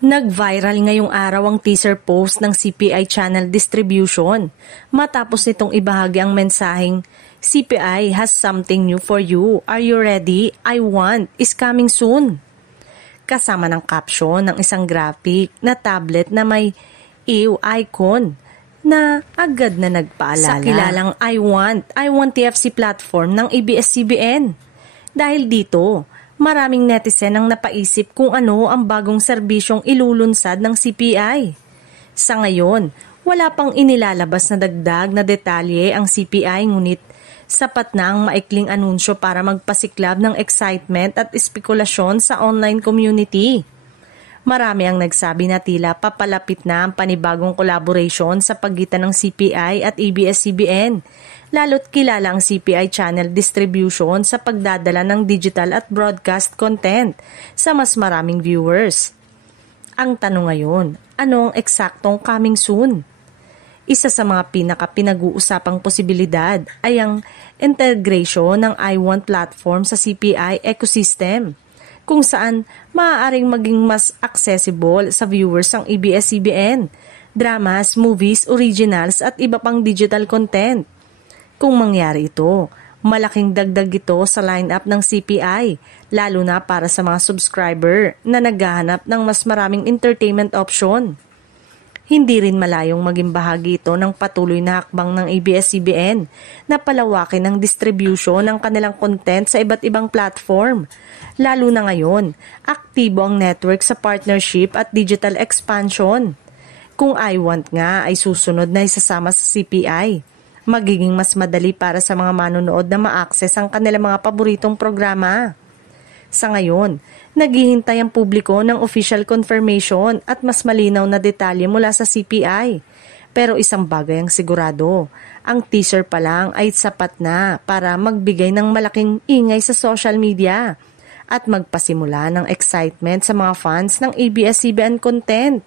Nag-viral ngayong araw ang teaser post ng CPI Channel Distribution matapos nitong ibahagi ang mensaheng CPI has something new for you. Are you ready? I want is coming soon. Kasama ng caption ng isang graphic na tablet na may ew icon na agad na nagpaalala sa kilalang I want TFC platform ng ABS-CBN. Dahil dito, maraming netizen ang napaisip kung ano ang bagong serbisyong ilulunsad ng CPI. Sa ngayon, wala pang inilalabas na dagdag na detalye ang CPI ngunit sapat na ang maikling anunsyo para magpasiklab ng excitement at espekulasyon sa online community. Marami ang nagsabi na tila papalapit na ang panibagong collaboration sa pagitan ng CPI at ABS-CBN. Lalo't kilala ang CPI Channel Distribution sa pagdadala ng digital at broadcast content sa mas maraming viewers. Ang tanong ngayon, ano ang eksaktong coming soon? Isa sa mga pinag-uusapang posibilidad ay ang integration ng iWant platform sa CPI ecosystem, kung saan maaaring maging mas accessible sa viewers ang ABS-CBN, dramas, movies, originals at iba pang digital content. Kung mangyari ito, malaking dagdag ito sa lineup ng CPI, lalo na para sa mga subscriber na naghahanap ng mas maraming entertainment option. Hindi rin malayong maging bahagi ito ng patuloy na hakbang ng ABS-CBN na palawakin ang distribution ng kanilang content sa iba't ibang platform. Lalo na ngayon, aktibo ang network sa partnership at digital expansion. Kung iWant nga ay susunod na isasama sa CPI, magiging mas madali para sa mga manonood na ma-access ang kanilang mga paboritong programa. Sa ngayon, naghihintay ang publiko ng official confirmation at mas malinaw na detalye mula sa CPI. Pero isang bagay ang sigurado, ang teaser pa lang ay sapat na para magbigay ng malaking ingay sa social media at magpasimula ng excitement sa mga fans ng ABS-CBN content.